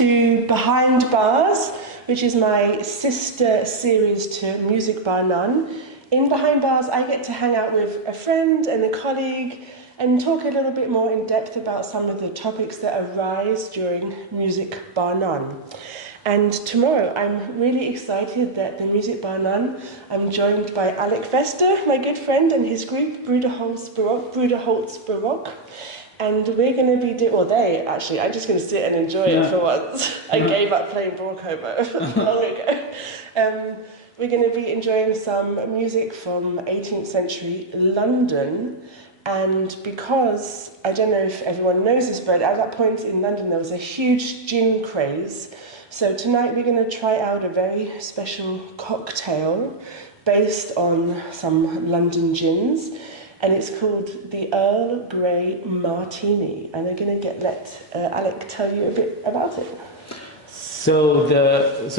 to Behind Bars, which is my sister series to Music Bar None. In Behind Bars, I get to hang out with a friend and a colleague and talk a little bit more in depth about some of the topics that arise during Music Bar None. And tomorrow, I'm really excited that the Music Bar None, I'm joined by Alek Fester, my good friend, and his group, Bruderholz Barock. And we're going to be doing, well, I'm just going to sit and enjoy it for once. I gave up playing Barock long ago. We're going to be enjoying some music from 18th century London. And because, I don't know if everyone knows this, but at that point in London there was a huge gin craze. So tonight we're going to try out a very special cocktail based on some London gins. And it's called the Earl Grey MarTEAni. And I'm going to let Alek tell you a bit about it. So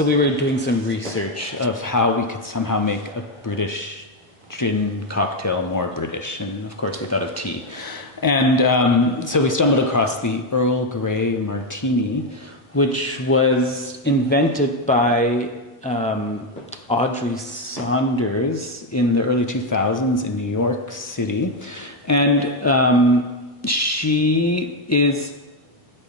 we were doing some research of how we could somehow make a British gin cocktail more British, and of course we thought of tea. And so we stumbled across the Earl Grey MarTEAni, which was invented by Audrey Saunders in the early 2000s in New York City. And she's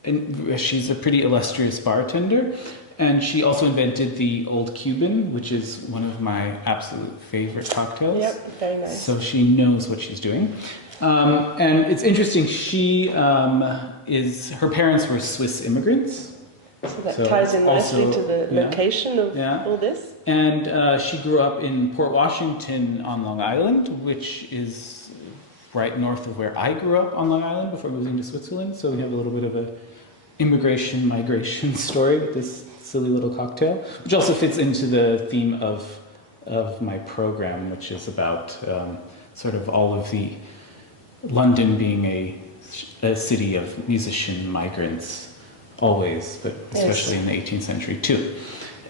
a pretty illustrious bartender, and she also invented the Old Cuban, which is one of my absolute favorite cocktails. Yep, very nice. So she knows what she's doing. And it's interesting, her parents were Swiss immigrants. So that ties in nicely to the location of all this. And she grew up in Port Washington on Long Island, which is right north of where I grew up on Long Island before moving to Switzerland. So we have a little bit of a migration story with this silly little cocktail, which also fits into the theme of my program, which is about sort of all of the London being a city of musician migrants. Always, but especially in the 18th century too.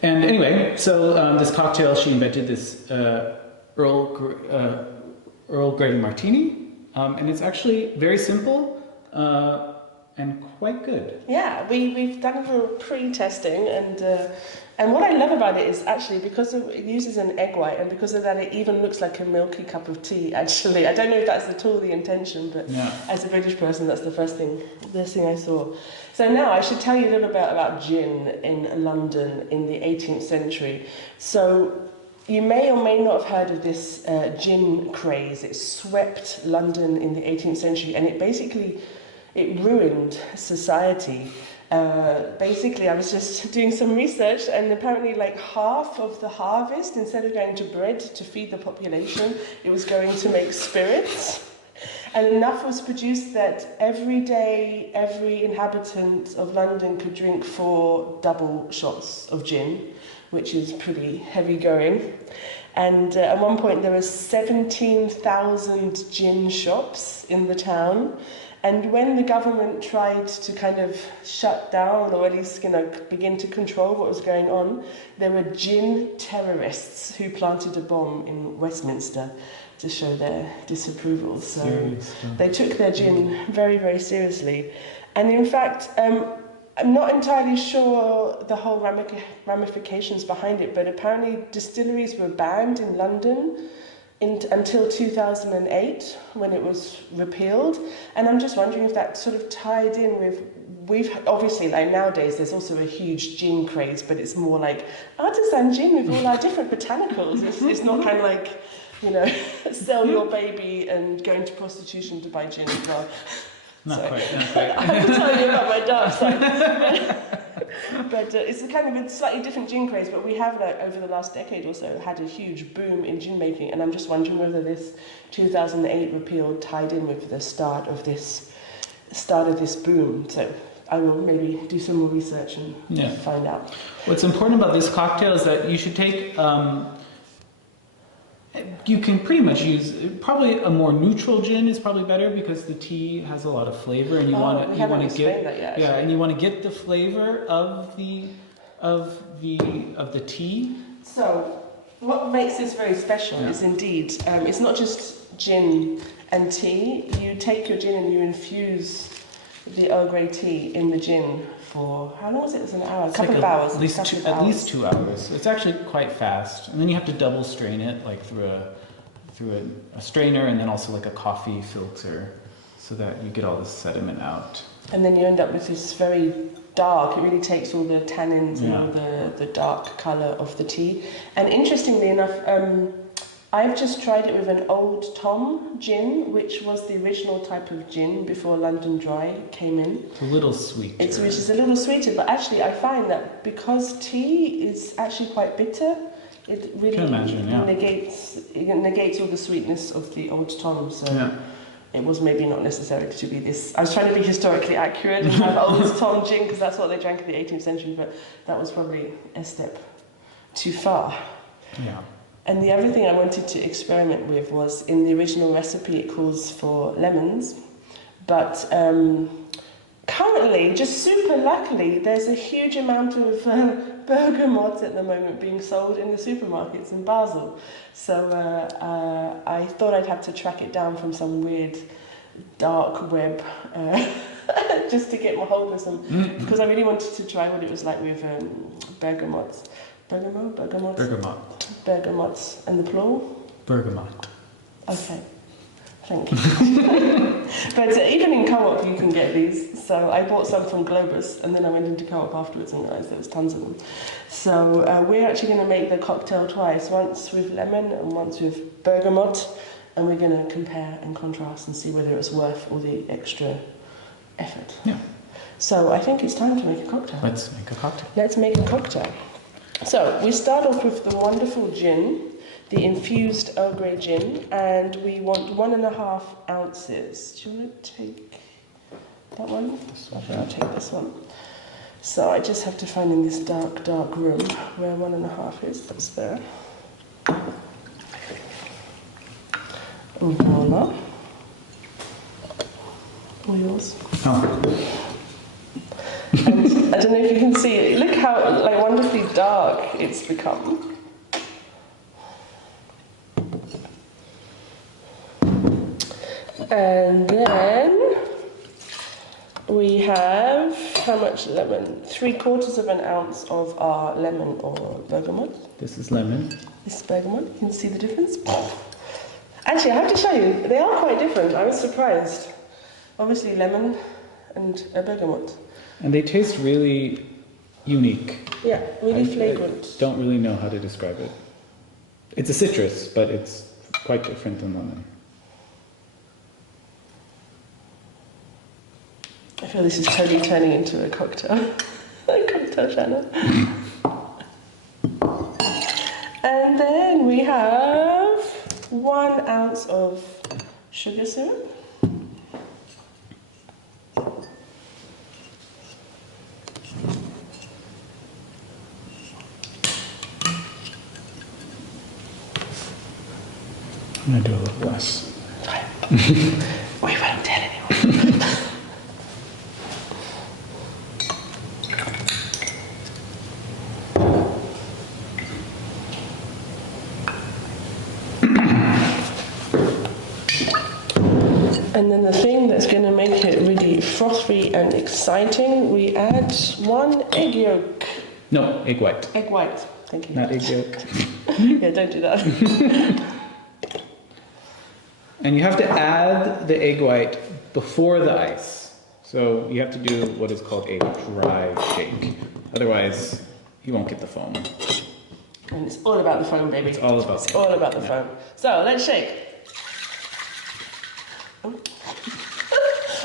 And anyway, so this cocktail, she invented this Earl Grey MarTEAni, and it's actually very simple and quite good. Yeah, we've done a little pre-testing, and what I love about it is actually because it uses an egg white, and because of that it even looks like a milky cup of tea. Actually, I don't know if that's at all the intention, but as a British person, that's the first thing I saw. So now I should tell you a little bit about gin in London in the 18th century. So you may or may not have heard of this gin craze. It swept London in the 18th century, and it ruined society. Basically, I was just doing some research, and apparently like half of the harvest, instead of going to bread to feed the population, it was going to make spirits. And enough was produced that every day, every inhabitant of London could drink 4 double shots of gin, which is pretty heavy going. And at one point there were 17,000 gin shops in the town. And when the government tried to kind of shut down, or at least begin to control what was going on, there were gin terrorists who planted a bomb in Westminster to show their disapproval. So they took their gin very, very seriously. And in fact, I'm not entirely sure the whole ramifications behind it, but apparently distilleries were banned in London until 2008, when it was repealed. And I'm just wondering if that sort of tied in with, obviously like nowadays there's also a huge gin craze, but it's more like artisan gin with all our different botanicals. It's not kind of like, sell your baby and go into prostitution to buy gin as well. Not quite. I have to tell you about my dark side. But it's a kind of a slightly different gin craze, but we have, over the last decade or so, had a huge boom in gin making, and I'm just wondering whether this 2008 repeal tied in with the start of this boom. So I will maybe do some more research and find out. What's important about this cocktail is that you should take you can pretty much use probably a more neutral gin is probably better, because the tea has a lot of flavor, and you want to get the flavor of the tea. So what makes this very special is indeed it's not just gin and tea. You take your gin and you infuse the Earl Grey tea in the gin for, how long was it? It was an hour, a couple of hours. At least 2 hours. It's actually quite fast. And then you have to double strain it, like through a strainer, and then also like a coffee filter, so that you get all the sediment out. And then you end up with this very dark, it really takes all the tannins and all the dark colour of the tea. And interestingly enough, I've just tried it with an Old Tom gin, which was the original type of gin before London Dry came in. It's a little sweet. Which is a little sweeter, but actually I find that because tea is actually quite bitter, it really negates all the sweetness of the Old Tom. So it was maybe not necessary to be this. I was trying to be historically accurate and have Old Tom gin because that's what they drank in the 18th century, but that was probably a step too far. Yeah. And the other thing I wanted to experiment with was, in the original recipe it calls for lemons, but currently, just super luckily, there's a huge amount of bergamot at the moment being sold in the supermarkets in Basel. So I thought I'd have to track it down from some weird dark web just to get my hold of some, because I really wanted to try what it was like with bergamot. Bergamot and the plural? Bergamot. Okay, thank you. But even in Co-op you can get these. So I bought some from Globus and then I went into Co-op afterwards and realised there was tons of them. So we're actually going to make the cocktail twice, once with lemon and once with bergamot. And we're going to compare and contrast and see whether it's worth all the extra effort. Yeah. So I think it's time to make a cocktail. Let's make a cocktail. Let's make a cocktail. So we start off with the wonderful gin, the infused Earl Grey gin, and we want 1.5 ounces. Do you want to take that one? I think I'll take this one. So I just have to find in this dark, dark room where 1.5 is. That's there. Voila. All yours. Oh. And I don't know if you can see it. Look how wonderfully dark it's become. And then we have how much lemon? 3/4 ounce of our lemon or bergamot. This is lemon. This is bergamot. You can see the difference. Actually, I have to show you. They are quite different. I was surprised. Obviously, lemon and bergamot. And they taste really unique. Yeah, really flagrant. I don't really know how to describe it. It's a citrus, but it's quite different than lemon. I feel this is totally turning into a cocktail. A cocktail channel. And then we have 1 ounce of sugar syrup. I'm going to do a little less. We won't tell anyone. And then the thing that's going to make it really frothy and exciting, we add 1 egg yolk. No, egg white. Egg white, thank you. Not egg yolk. Yeah, don't do that. And you have to add the egg white before the ice. So you have to do what is called a dry shake. Otherwise, you won't get the foam. And it's all about the foam, baby. It's all about the foam. So, let's shake.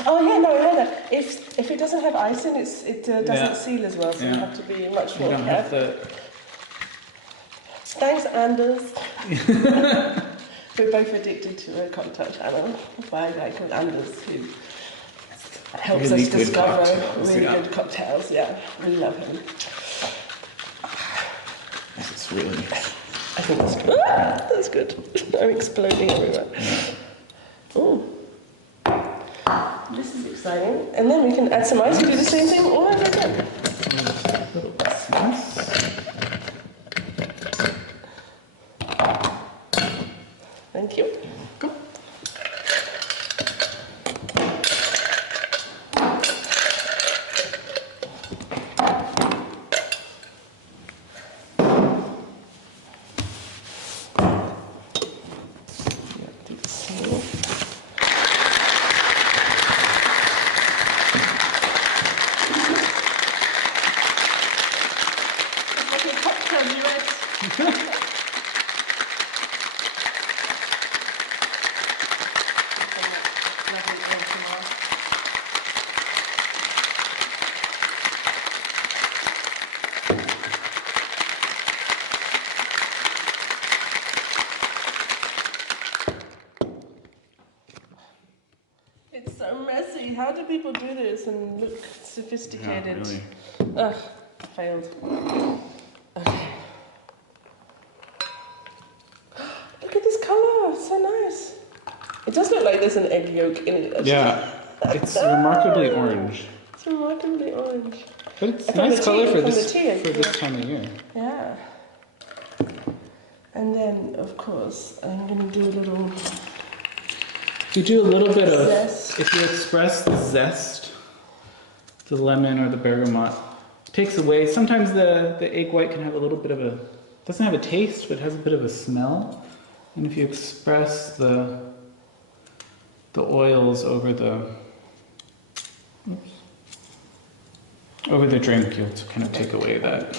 Oh yeah, no, remember, if it doesn't have ice in it, doesn't seal as well, so you have to be much more careful. Thanks, Anders. We're both addicted to a cocktail channel by a guy called Anders, who helps really us discover really yeah. good cocktails. Yeah, we love him. This is really nice. I think that's good. Ah, that's good. I'm exploding everywhere. Oh, this is exciting. And then we can add some ice and do the same thing all over again. Thank you. messy. How do people do this and look sophisticated? Yeah, really. Ugh, failed. Okay. Look at this colour, so nice. It does look like there's an egg yolk in it. Actually. Yeah, it's remarkably orange. It's remarkably orange. But it's a From nice the colour tea, for from this the tea, this time of year. Yeah. And then, of course, I'm going to do a little... If you do a little bit of... zest. If you express the zest, the lemon or the bergamot, it takes away... Sometimes the egg white can have a little bit of a... doesn't have a taste, but it has a bit of a smell. And if you express the oils over the... Oops, over the drink, you'll kind of take away that.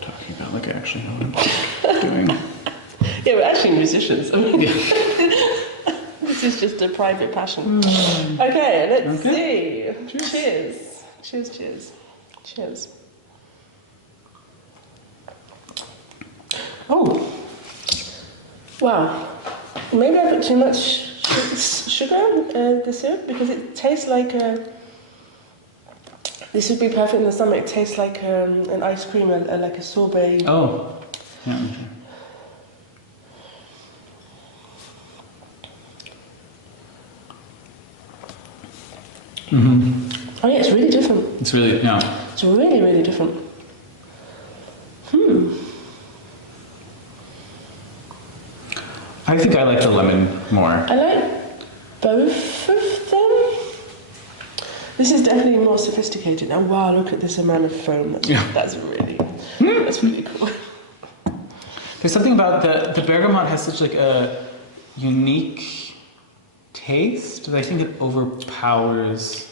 Talking about like I actually know what I'm doing. Yeah, we're actually musicians. I mean, this is just a private passion. Okay, let's see. Cheers. Cheers, cheers. Cheers. Oh. Wow. Maybe I put too much sugar in the syrup because it tastes like this would be perfect in the summer. It tastes like an ice cream, like a sorbet. Oh, yeah. Mm-hmm. Oh yeah, it's really different. It's really, yeah. It's really, really different. I think I like the lemon more. I like both of them. This is definitely more sophisticated. And wow, look at this amount of foam. That's really cool. There's something about the bergamot has such like a unique taste that I think it overpowers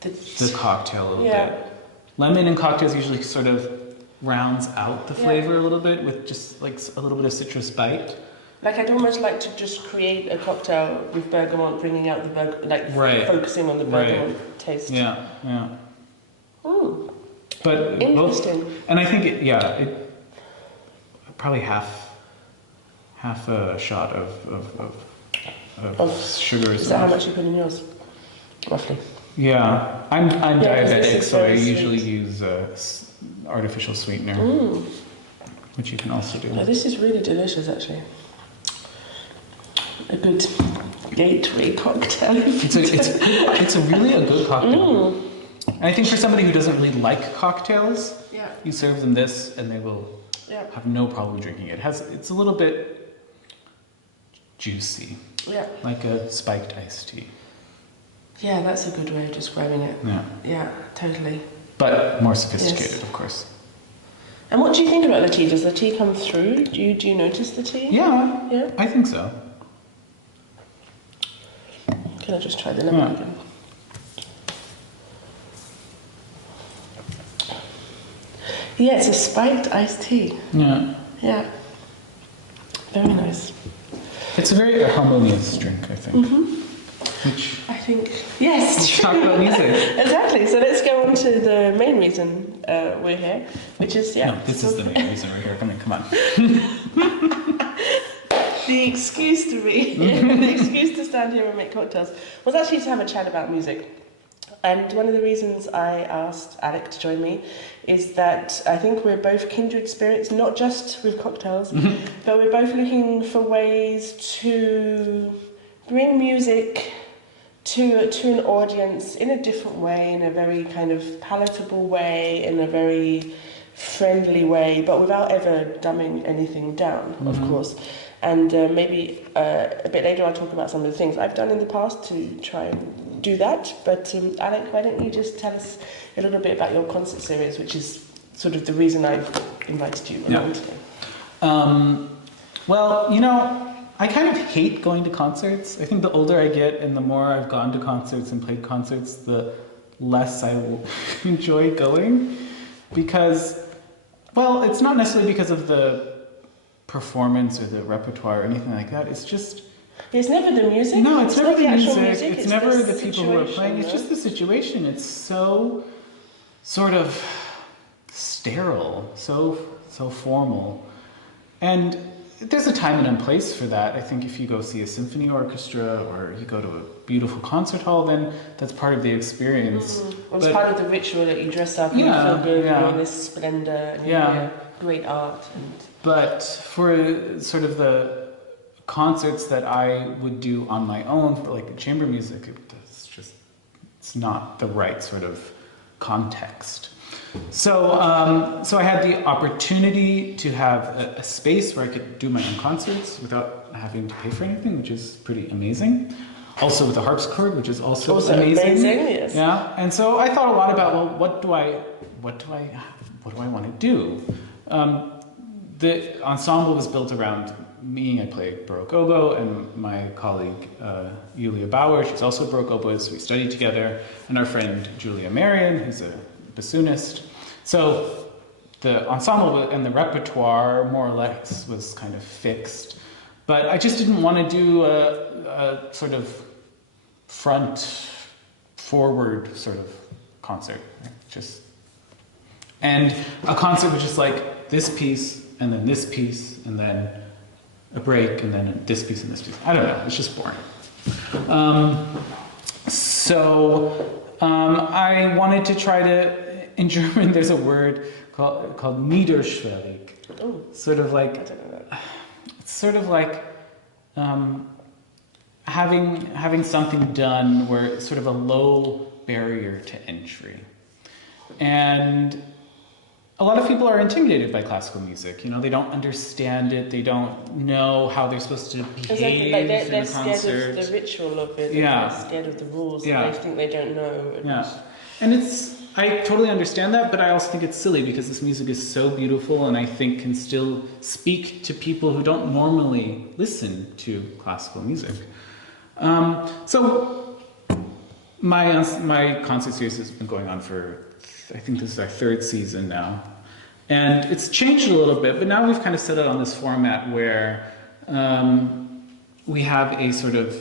the cocktail a little bit. Lemon in cocktails usually sort of rounds out the flavor a little bit with just like a little bit of citrus bite. Like I'd almost like to just create a cocktail with bergamot, bringing out the focusing on the bergamot taste. Yeah, yeah. Ooh. But interesting. And I think it probably half a shot of sugar. Is that how much you put in yours, roughly? Yeah, I'm diabetic, so I usually use artificial sweetener, which you can also do. Oh, this is really delicious, actually. A good gateway cocktail. It's really a good cocktail. And I think for somebody who doesn't really like cocktails, you serve them this and they will have no problem drinking it. It's a little bit juicy, like a spiked iced tea. Yeah, that's a good way of describing it. Yeah, totally. But more sophisticated, of course. And what do you think about the tea? Does the tea come through? Do you notice the tea? Yeah, I think so. Can I just try the lemon again? Yeah, it's a spiked iced tea. Yeah. Yeah. Very nice. It's a very harmonious drink, I think. Which I think, yes. Talk about music. Exactly. So let's go on to the main reason we're here, which is, No, this is the main reason we're here. Come on. The excuse to be, the excuse to stand here and make cocktails was actually to have a chat about music. And one of the reasons I asked Alek to join me is that I think we're both kindred spirits, not just with cocktails, but we're both looking for ways to bring music to an audience in a different way, in a very kind of palatable way, in a very friendly way, but without ever dumbing anything down, of course. And maybe a bit later I'll talk about some of the things I've done in the past to try and do that. But Alek, why don't you just tell us a little bit about your concert series, which is sort of the reason I invited you along today. Well, you know, I kind of hate going to concerts. I think the older I get and the more I've gone to concerts and played concerts, the less I will enjoy going. Because, well, it's not necessarily because of the performance or the repertoire or anything like that. It's just... It's never the music? No, it's never the actual music. It's never the people who are playing. No? It's just the situation. It's so sort of sterile, so formal. And there's a time and a place for that. I think if you go see a symphony orchestra or you go to a beautiful concert hall, then that's part of the experience. It's part of the ritual that you dress up and you feel good and you're in this splendor and you hear great art. But for sort of the concerts that I would do on my own for like chamber music, it's not the right sort of context. So, so I had the opportunity to have a space where I could do my own concerts without having to pay for anything, which is pretty amazing. Also with a harpsichord, which is also amazing. Yes. Yeah, and so I thought a lot about, well, what do I want to do? The ensemble was built around me. I play Baroque oboe, and my colleague Julia Bauer, she's also a Baroque oboist. We studied together, and our friend Julia Marion, who's a bassoonist. So the ensemble and the repertoire more or less was kind of fixed, but I just didn't want to do a sort of front forward sort of concert, right? And a concert was just like this piece and then this piece and then a break and then this piece and this piece. I don't know, it's just boring. I wanted to try to, in German there's a word called niederschwellig. Oh, sort of like, I don't know that. it's sort of like having something done where it's sort of a low barrier to entry. And a lot of people are intimidated by classical music. You know, they don't understand it. They don't know how they're supposed to behave exactly. Like they're in a concert. scared of the ritual of it. Yeah. They're scared of the rules. Yeah. And they think they don't know. Yeah. And I totally understand that, but I also think it's silly because this music is so beautiful and I think can still speak to people who don't normally listen to classical music. So my concert series has been going on for, I think this is our third season now. And it's changed a little bit, but now we've kind of settled on this format where we have a sort of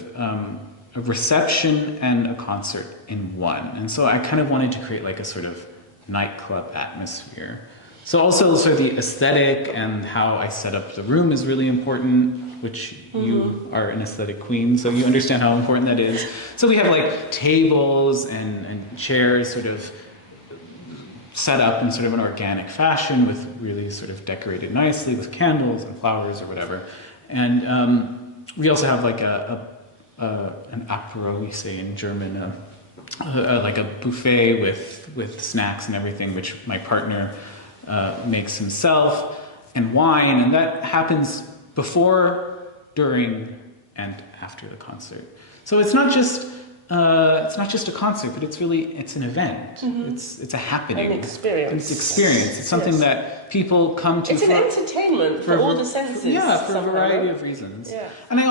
a reception and a concert in one. And so I kind of wanted to create like a sort of nightclub atmosphere. So also sort of the aesthetic and how I set up the room is really important, which you are an aesthetic queen, so you understand how important that is. So we have like tables and chairs sort of set up in sort of an organic fashion with really sort of decorated nicely with candles and flowers or whatever. And we also have like an apéro, we say in German, like a buffet with snacks and everything, which my partner makes himself, and wine, and that happens before, during, and after the concert. So it's not just a concert, but it's an event. It's a happening. An experience. It's experience. It's something that people come to. It's an entertainment for all the senses. Yeah, for a variety of reasons. Yeah. And we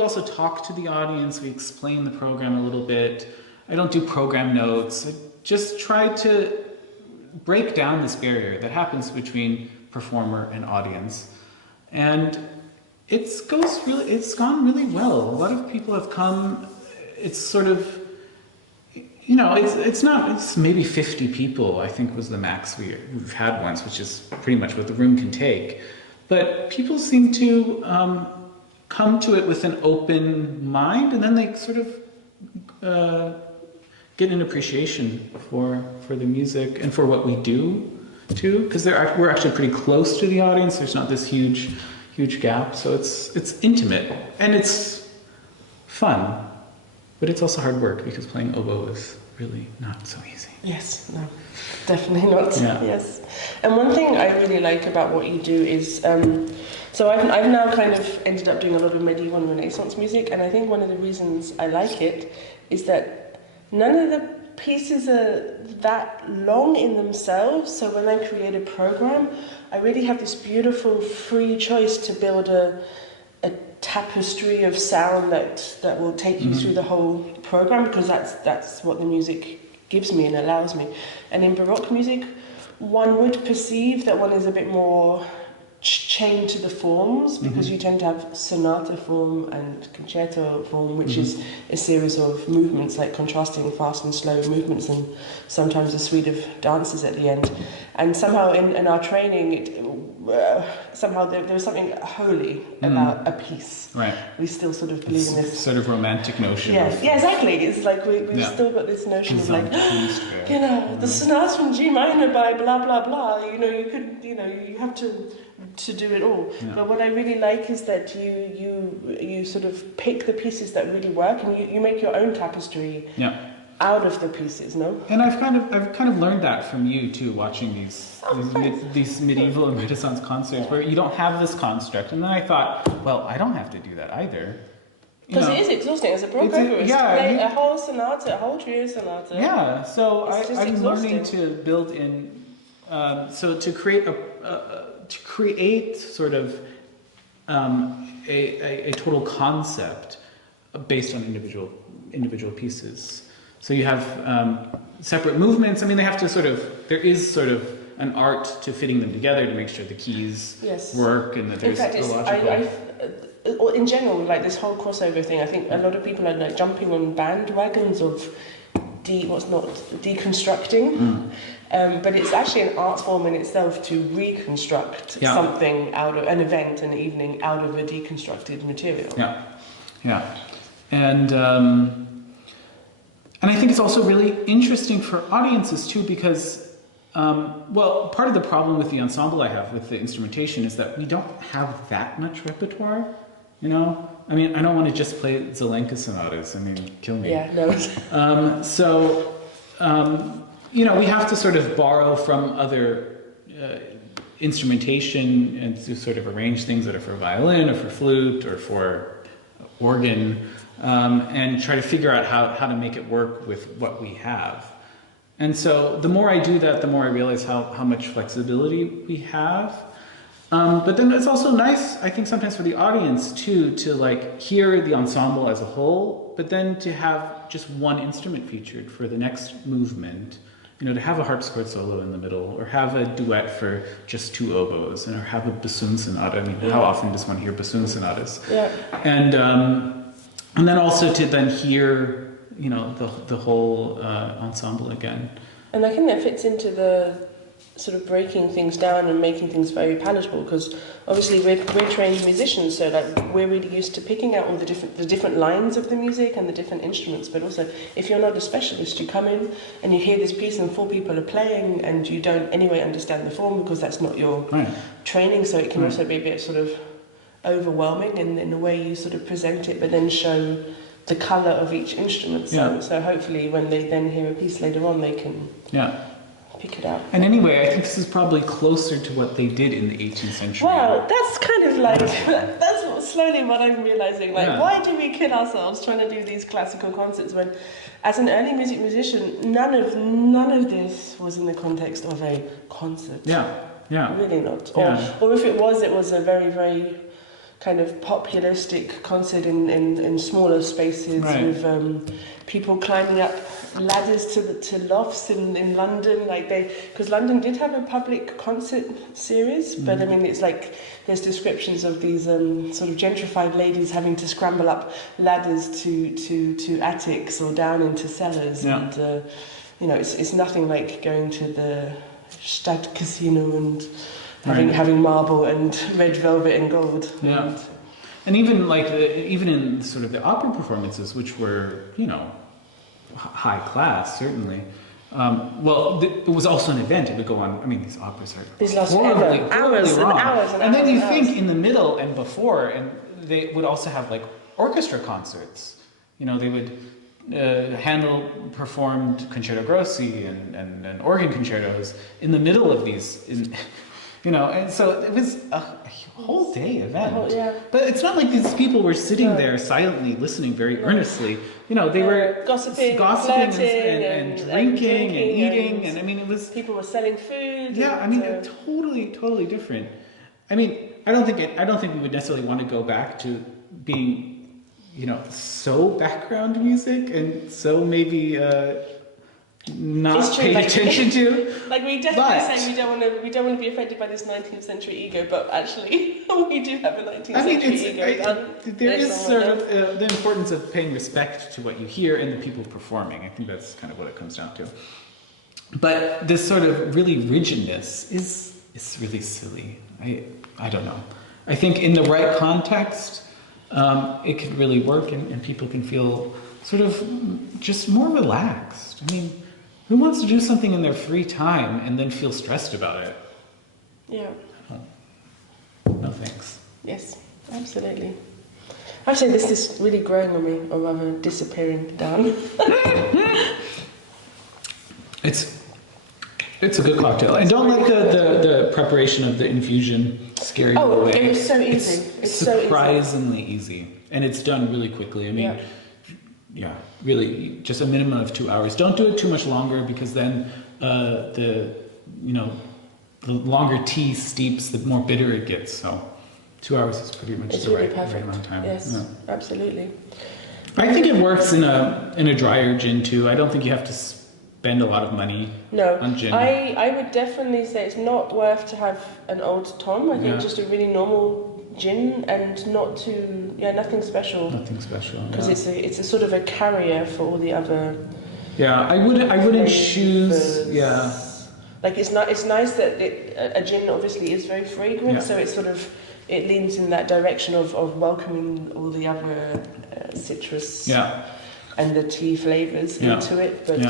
also talk to the audience. We explain the program a little bit. I don't do program notes. I just try to break down this barrier that happens between performer and audience. And it's gone really well. A lot of people have come. It's sort of, you know, it's maybe 50 people, I think was the max we've had once, which is pretty much what the room can take. But people seem to come to it with an open mind, and then they sort of get an appreciation for the music and for what we do too, because we're actually pretty close to the audience. There's not this huge gap, so it's intimate and it's fun. But it's also hard work because playing oboe is really not so easy. Yes, no, definitely not. Yeah. Yes. And one thing I really like about what you do is, so I've now kind of ended up doing a lot of medieval and Renaissance music, and I think one of the reasons I like it is that none of the pieces are that long in themselves, so when I create a program, I really have this beautiful free choice to build a tapestry of sound that will take you through the whole program, because that's what the music gives me and allows me. And in Baroque music, one would perceive that one is a bit more chained to the forms, because you tend to have sonata form and concerto form, which is a series of movements, like contrasting fast and slow movements, and sometimes a suite of dances at the end. And somehow in our training, somehow there was something holy about a piece. Right. We still sort of believe in this sort of romantic notion. Yeah, exactly. It's like we've still got this notion of like, the sonatas from G minor by blah blah blah. You have to do it all. Yeah. But what I really like is that you sort of pick the pieces that really work, and you make your own tapestry. Yeah. Out of the pieces, no? And I've kind of learned that from you too, watching these medieval and Renaissance concerts where you don't have this construct. And then I thought, well, I don't have to do that either. Because it is exhausting as a Baroque vocalist. Play a whole sonata, a whole trio sonata. Yeah, so I'm learning to build in, so to create sort of a total concept based on individual pieces. So you have separate movements. I mean, they have to there is sort of an art to fitting them together to make sure the keys work and that there's a logical... in general, like this whole crossover thing, I think a lot of people are like jumping on bandwagons of deconstructing. But it's actually an art form in itself to reconstruct something out of an event, an evening, out of a deconstructed material. And I think it's also really interesting for audiences too, because, part of the problem with the ensemble I have with the instrumentation is that we don't have that much repertoire, I mean, I don't want to just play Zelenka sonatas, I mean, kill me. Yeah, no. We have to sort of borrow from other instrumentation and to sort of arrange things that are for violin or for flute or for organ. And try to figure out how to make it work with what we have. And so the more I do that, the more I realize how much flexibility we have. But then it's also nice, I think, sometimes for the audience too, to like hear the ensemble as a whole, but then to have just one instrument featured for the next movement. To have a harpsichord solo in the middle, or have a duet for just two oboes, or have a bassoon sonata. I mean, how often does one hear bassoon sonatas? Yeah. And then also to then hear, the whole ensemble again. And I think that fits into the sort of breaking things down and making things very palatable, because obviously we're trained musicians, so like we're really used to picking out all the different lines of the music and the different instruments. But also, if you're not a specialist, you come in and you hear this piece and 4 people are playing, and you don't anyway understand the form because that's not your training. So it can also be a bit sort of overwhelming in the way you sort of present it, but then show the colour of each instrument. So hopefully when they then hear a piece later on, they can pick it up. And anyway, I think this is probably closer to what they did in the 18th century. Well, that's kind of like, that's slowly what I'm realising. Like, why do we kill ourselves trying to do these classical concerts when, as an early music musician, none of this was in the context of a concert. Really not. Or if it was a very, very kind of populistic concert in smaller spaces with people climbing up ladders to lofts in London, because London did have a public concert series, but I mean it's like there's descriptions of these sort of gentrified ladies having to scramble up ladders to attics or down into cellars, and it's nothing like going to the Stadt Casino and having marble and red velvet and gold. And even in sort of the opera performances, which were, high class, certainly. It was also an event. It would go on. I mean, these operas are horribly hours long. And hours and and then you hours. think in the middle and before, and they would also have like orchestra concerts. They would Handel performed concerto grossi and organ concertos in the middle of these. And so it was a whole day event. But it's not like these people were sitting there silently listening very earnestly. They were gossiping and drinking and eating, and I mean it was people were selling food. Totally different. I mean, I don't think we would necessarily want to go back to being, so background music and so maybe not paid attention to. Like we definitely say we don't want to be affected by this 19th century ego, but actually we do have a 19th century ego. There is sort of the importance of paying respect to what you hear and the people performing. I think that's kind of what it comes down to. But this sort of really rigidness is is really silly. I don't know. I think in the right context, it can really work, and people can feel sort of just more relaxed. I mean, who wants to do something in their free time and then feel stressed about it? Yeah. No thanks. Yes, absolutely. Actually, this is really growing on me, or rather disappearing down. It's a good cocktail. I don't like the preparation of the infusion scaring you away. Oh, it was so easy. It's surprisingly easy. And it's done really quickly. I mean, yeah, really, just a minimum of 2 hours. Don't do it too much longer, because then the longer tea steeps, the more bitter it gets. So 2 hours is pretty much the right amount of time. Yes, yeah. absolutely. I think it works in a drier gin too. I don't think you have to spend a lot of money on gin. I would definitely say it's not worth to have an Old Tom. I think just a really normal gin, and nothing special. Nothing special. Because it's a sort of a carrier for all the other. Yeah, I wouldn't choose. Yeah. Like it's nice that a gin obviously is very fragrant, so it's sort of. It leans in that direction of welcoming all the other citrus and the tea flavours into it. But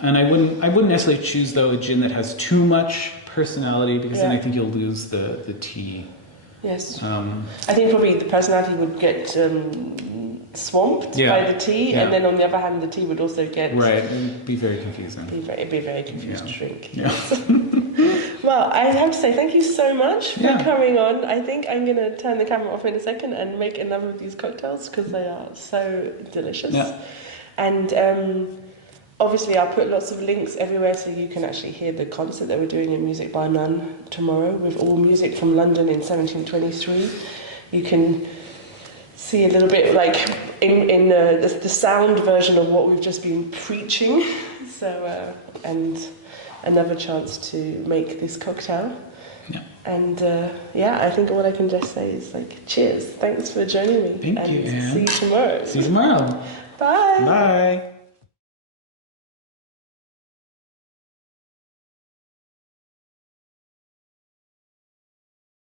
and I wouldn't necessarily choose though a gin that has too much personality, because then I think you'll lose the tea. Yes. I think probably the personality would get swamped by the tea, and then on the other hand, the tea would also get it'd be very confusing. It'd be a very confused drink. Yeah. Well, I have to say thank you so much for coming on. I think I'm going to turn the camera off in a second and make another of these cocktails, because they are so delicious. Yeah. And obviously I'll put lots of links everywhere so you can actually hear the concert that we're doing in Music by None tomorrow, with all music from London in 1723. You can see a little bit like in the sound version of what we've just been preaching. So and another chance to make this cocktail. Yeah. And I think all I can just say is cheers. Thanks for joining me. Thank you, Anne. See you tomorrow. See you tomorrow. Bye. Bye.